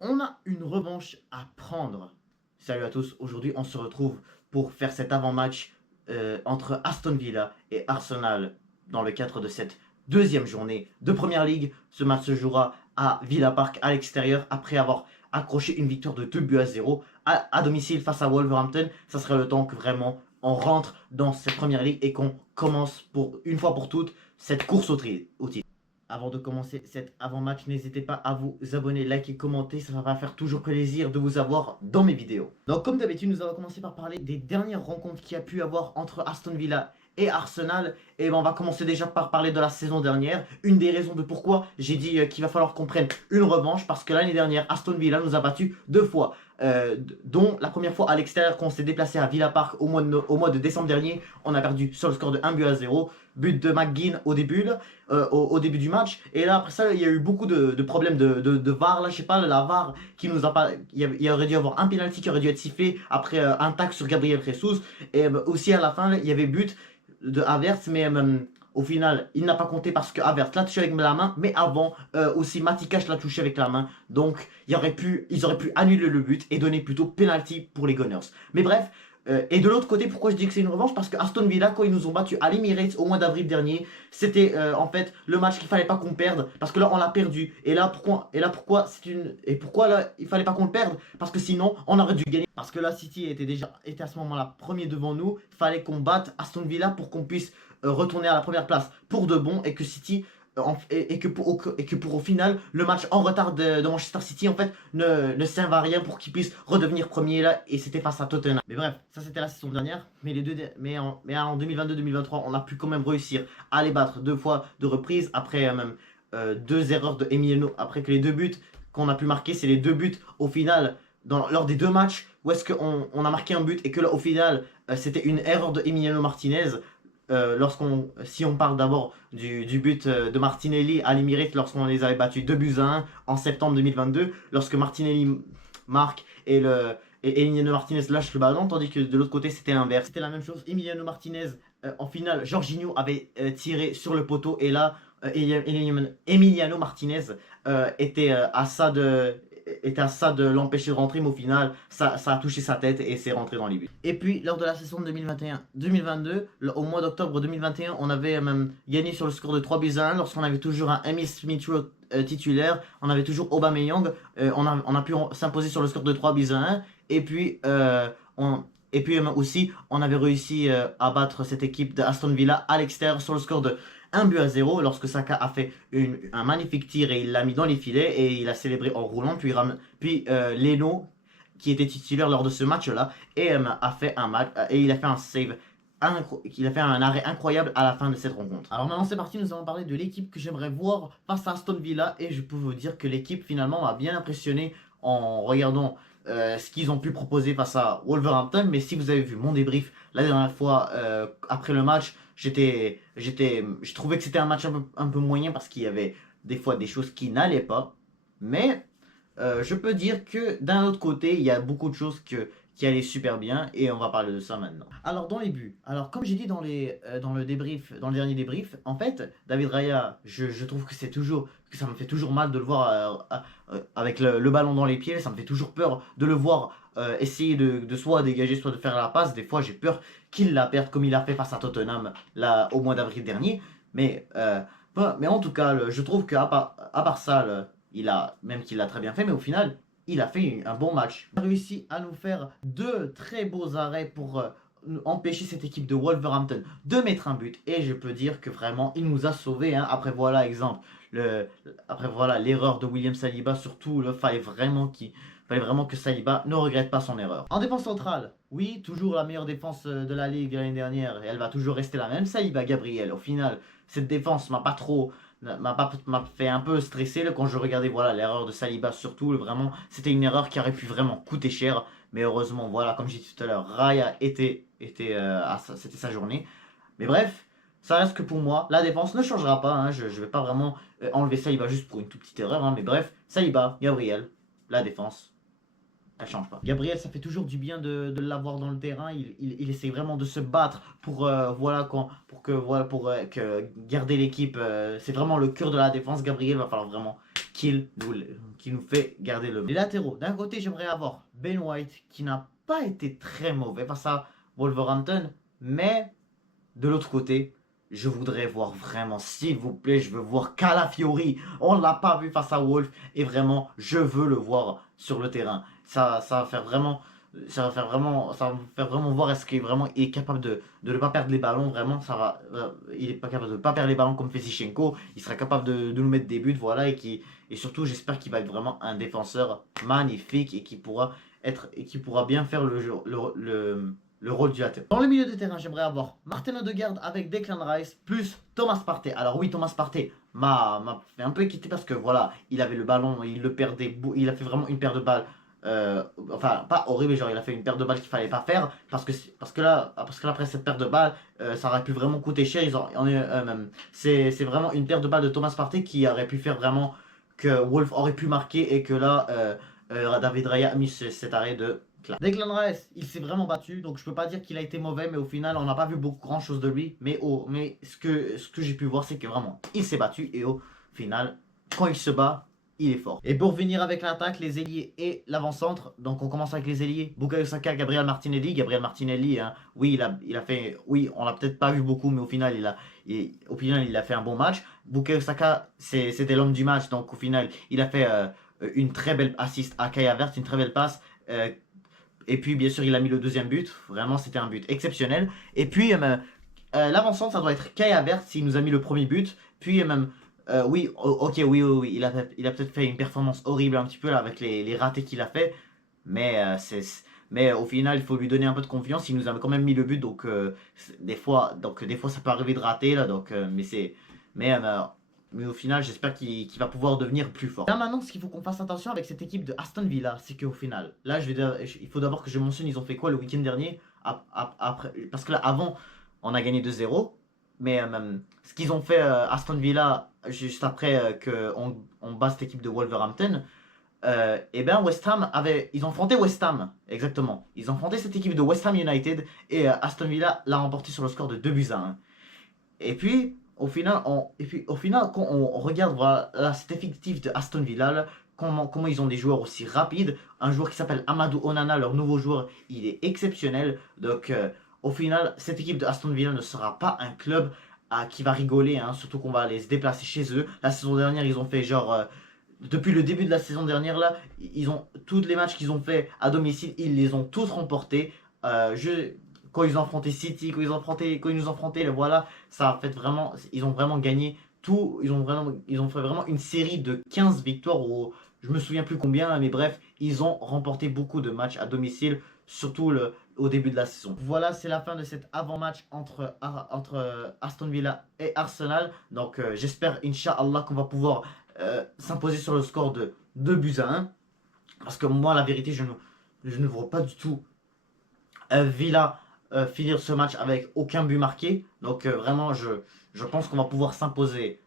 On a une revanche à prendre. Salut à tous, aujourd'hui on se retrouve pour faire cet avant-match entre Aston Villa et Arsenal dans le cadre de cette deuxième journée de Première Ligue. Ce match se jouera à Villa Park à l'extérieur après avoir accroché une victoire de 2 buts à 0 à domicile face à Wolverhampton. Ça serait le temps que vraiment on rentre dans cette Première Ligue et qu'on commence pour une fois pour toutes cette course au titre. Avant de commencer cet avant-match, n'hésitez pas à vous abonner, liker, commenter, ça va faire toujours plaisir de vous avoir dans mes vidéos. Donc comme d'habitude, nous allons commencer par parler des dernières rencontres qu'il y a pu avoir entre Aston Villa et Arsenal. Et ben on va commencer déjà par parler de la saison dernière. Une des raisons de pourquoi j'ai dit qu'il va falloir qu'on prenne une revanche, parce que l'année dernière, Aston Villa nous a battus 2 fois. Dont la première fois à l'extérieur quand on s'est déplacé à Villa Park au mois de décembre dernier, on a perdu sur le score de 1 but à 0, but de McGinn au début du match. Et là après ça il y a eu beaucoup de problèmes de VAR, là je sais pas, la VAR qui nous a pas, il y aurait dû avoir un penalty qui aurait dû être sifflé après un tacle sur Gabriel Jesus. Et aussi à la fin il y avait but de Havertz, mais au final, il n'a pas compté parce que Havertz l'a touché avec la main, mais avant aussi Matikash l'a touché avec la main. Donc ils auraient pu annuler le but et donner plutôt penalty pour les Gunners. Mais bref, et de l'autre côté, pourquoi je dis que c'est une revanche? Parce que Aston Villa, quand ils nous ont battus à l'Emirates au mois d'avril dernier, c'était en fait le match qu'il fallait pas qu'on perde. Parce que là, on l'a perdu. Pourquoi là, il fallait pas qu'on le perde? Parce que sinon, on aurait dû gagner. Parce que là, City était à ce moment-là premier devant nous. Il fallait qu'on batte Aston Villa pour qu'on puisse retourner à la première place pour de bon et que City et que pour au final le match en retard de Manchester City en fait ne serve à rien pour qu'il puisse redevenir premier là, et c'était face à Tottenham. Mais bref, ça c'était la saison dernière, mais en 2022-2023 on a pu quand même réussir à les battre 2 fois de reprise après même 2 erreurs de Emiliano, après que les 2 buts qu'on a pu marquer, c'est les 2 buts au final lors des 2 matchs où est-ce qu'on a marqué un but et que là au final c'était une erreur de Emiliano Martinez. Si on parle d'abord du but de Martinelli à l'Emirates lorsqu'on les avait battus 2 buts à 1 en septembre 2022, lorsque Martinelli marque et Emiliano Martinez lâche le ballon, tandis que de l'autre côté c'était l'inverse. C'était la même chose, Emiliano Martinez en finale, Jorginho avait tiré sur le poteau et là Emiliano Martinez était à ça de l'empêcher de rentrer, mais au final, ça a touché sa tête et c'est rentré dans les buts. Et puis, lors de la saison 2021-2022, au mois d'octobre 2021, on avait même gagné sur le score de 3 buts à 1 lorsqu'on avait toujours un Emile Smith-Rowe titulaire, on avait toujours Aubameyang, on a pu s'imposer sur le score de 3 buts à 1, et puis aussi, on avait réussi à battre cette équipe de Aston Villa à l'extérieur sur le score de 1 but à 0 lorsque Saka a fait un magnifique tir et il l'a mis dans les filets et il a célébré en roulant. Puis Leno, qui était titulaire lors de ce match-là, a fait un match et il a fait un save. Il a fait un arrêt incroyable à la fin de cette rencontre. Alors maintenant c'est parti, nous allons parler de l'équipe que j'aimerais voir face à Aston Villa et je peux vous dire que l'équipe finalement m'a bien impressionné en regardant ce qu'ils ont pu proposer face à Wolverhampton. Mais si vous avez vu mon débrief la dernière fois après le match, je trouvais que c'était un match un peu moyen parce qu'il y avait des fois des choses qui n'allaient pas. Mais je peux dire que d'un autre côté, il y a beaucoup de choses qui allaient super bien et on va parler de ça maintenant. Alors dans les buts, alors comme j'ai dit dans le débrief, dans le dernier débrief, en fait, David Raya, je trouve que ça me fait toujours mal de le voir avec le ballon dans les pieds, ça me fait toujours peur de le voir essayer de soit dégager, soit de faire la passe. Des fois, j'ai peur qu'il la perde comme il a fait face à Tottenham là, au mois d'avril dernier. Mais en tout cas, je trouve à part ça, même qu'il l'a très bien fait, mais au final, il a fait un bon match. Il a réussi à nous faire 2 très beaux arrêts pour empêcher cette équipe de Wolverhampton de mettre un but. Et je peux dire que vraiment, il nous a sauvés. Hein. Après, voilà, exemple, après, voilà, l'erreur de William Saliba, surtout, fallait vraiment que Saliba ne regrette pas son erreur. En défense centrale, oui, toujours la meilleure défense de la Ligue l'année dernière, et elle va toujours rester la même. Saliba, Gabriel, au final, cette défense m'a fait un peu stresser là, quand je regardais voilà l'erreur de Saliba, surtout vraiment c'était une erreur qui aurait pu vraiment coûter cher, mais heureusement voilà, comme j'ai dit tout à l'heure, Raya c'était sa journée. Mais bref, ça reste que pour moi la défense ne changera pas, hein. Je vais pas vraiment enlever Saliba juste pour une toute petite erreur, hein. Mais bref, Saliba, Gabriel, la défense elle change pas. Gabriel, ça fait toujours du bien de l'avoir dans le terrain. Il essaie vraiment de se battre pour que garder l'équipe. C'est vraiment le cœur de la défense. Gabriel va falloir vraiment qu'il nous fait garder le. Les latéraux. D'un côté, j'aimerais avoir Ben White qui n'a pas été très mauvais face à Wolverhampton, mais de l'autre côté, je voudrais voir vraiment, s'il vous plaît, je veux voir Calafiori. On ne l'a pas vu face à Wolf et vraiment, je veux le voir sur le terrain. Ça va faire vraiment, ça va me faire vraiment voir est-ce qu'il est capable de ne pas perdre les ballons. Vraiment, il est pas capable de ne pas perdre les ballons comme fait Zichenko. Il sera capable de nous mettre des buts, voilà, et surtout, j'espère qu'il va être vraiment un défenseur magnifique et qui pourra bien faire le rôle du latéral. Dans le milieu de terrain, j'aimerais avoir Martin Odegaard avec Declan Rice plus Thomas Partey. Alors oui, Thomas Partey m'a fait un peu inquiéter parce que voilà, il avait le ballon, il le perdait, il a fait vraiment une paire de balles. Enfin, pas horrible, genre il a fait une paire de balles qu'il fallait pas faire parce que là après cette paire de balles, ça aurait pu vraiment coûter cher. C'est vraiment une paire de balles de Thomas Partey qui aurait pu faire vraiment que Wolf aurait pu marquer et que là, David Raya a mis cet arrêt de Declan Rice, il s'est vraiment battu, donc je peux pas dire qu'il a été mauvais, mais au final, on n'a pas vu grand chose de lui. Mais ce que j'ai pu voir, c'est que vraiment, il s'est battu et au final, quand il se bat, il est fort. Et pour finir avec l'attaque, les ailiers et l'avant-centre, donc on commence avec les ailiers. Bukayo Saka, Gabriel Martinelli. Gabriel Martinelli, hein, oui, il a fait, oui, on l'a peut-être pas vu beaucoup, mais au final, il a fait un bon match. Bukayo Saka, c'était l'homme du match, donc au final, il a fait une très belle assist à Kai Havertz, une très belle passe. Et puis, bien sûr, il a mis le deuxième but. Vraiment, c'était un but exceptionnel. Et puis, l'avancement, ça doit être Kai Havertz s'il nous a mis le premier but. Puis, oui, ok, oui. Il a peut-être fait une performance horrible un petit peu là, avec les ratés qu'il a fait. Mais, mais au final, il faut lui donner un peu de confiance. Il nous a quand même mis le but. Des fois, ça peut arriver de rater. Là, mais au final, j'espère qu'il va pouvoir devenir plus fort. Là maintenant, ce qu'il faut qu'on fasse attention avec cette équipe de Aston Villa, c'est qu'au final, là, il faut d'abord que je mentionne, ils ont fait quoi le week-end dernier après, parce que là, avant, on a gagné 2-0. Mais ce qu'ils ont fait Aston Villa, juste après qu'on bat cette équipe de Wolverhampton, et bien ils ont affronté West Ham, exactement. Ils ont affronté cette équipe de West Ham United et Aston Villa l'a remporté sur le score de 2-1. Et puis, au final, quand on regarde voilà, cet effectif de Aston Villa, là, comment ils ont des joueurs aussi rapides. Un joueur qui s'appelle Amadou Onana, leur nouveau joueur, il est exceptionnel. Donc, au final, cette équipe de Aston Villa ne sera pas un club qui va rigoler, hein, surtout qu'on va aller se déplacer chez eux. La saison dernière, ils ont fait genre. Depuis le début de la saison dernière, là, tous les matchs qu'ils ont fait à domicile, ils les ont tous remportés. Quand ils ont affronté City, quand ils nous ont affronté, voilà, ça a fait vraiment, ils ont vraiment gagné tout, ils ont fait vraiment une série de 15 victoires, ou je me souviens plus combien, mais bref, ils ont remporté beaucoup de matchs à domicile, surtout au début de la saison. Voilà, c'est la fin de cet avant-match entre Aston Villa et Arsenal. Donc j'espère, Inch'Allah, qu'on va pouvoir s'imposer sur le score de 2-1. Parce que moi, la vérité, je ne vois pas du tout Villa finir ce match avec aucun but marqué. Donc vraiment, je pense qu'on va pouvoir s'imposer.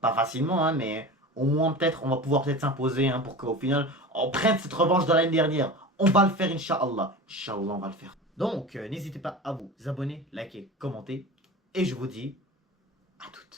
Pas facilement, hein, mais au moins peut-être, on va pouvoir peut-être s'imposer hein, pour qu'au final, on prenne cette revanche de l'année dernière. On va le faire, Inch'Allah. Inch'Allah, on va le faire. Donc, n'hésitez pas à vous abonner, liker, commenter. Et je vous dis à toutes.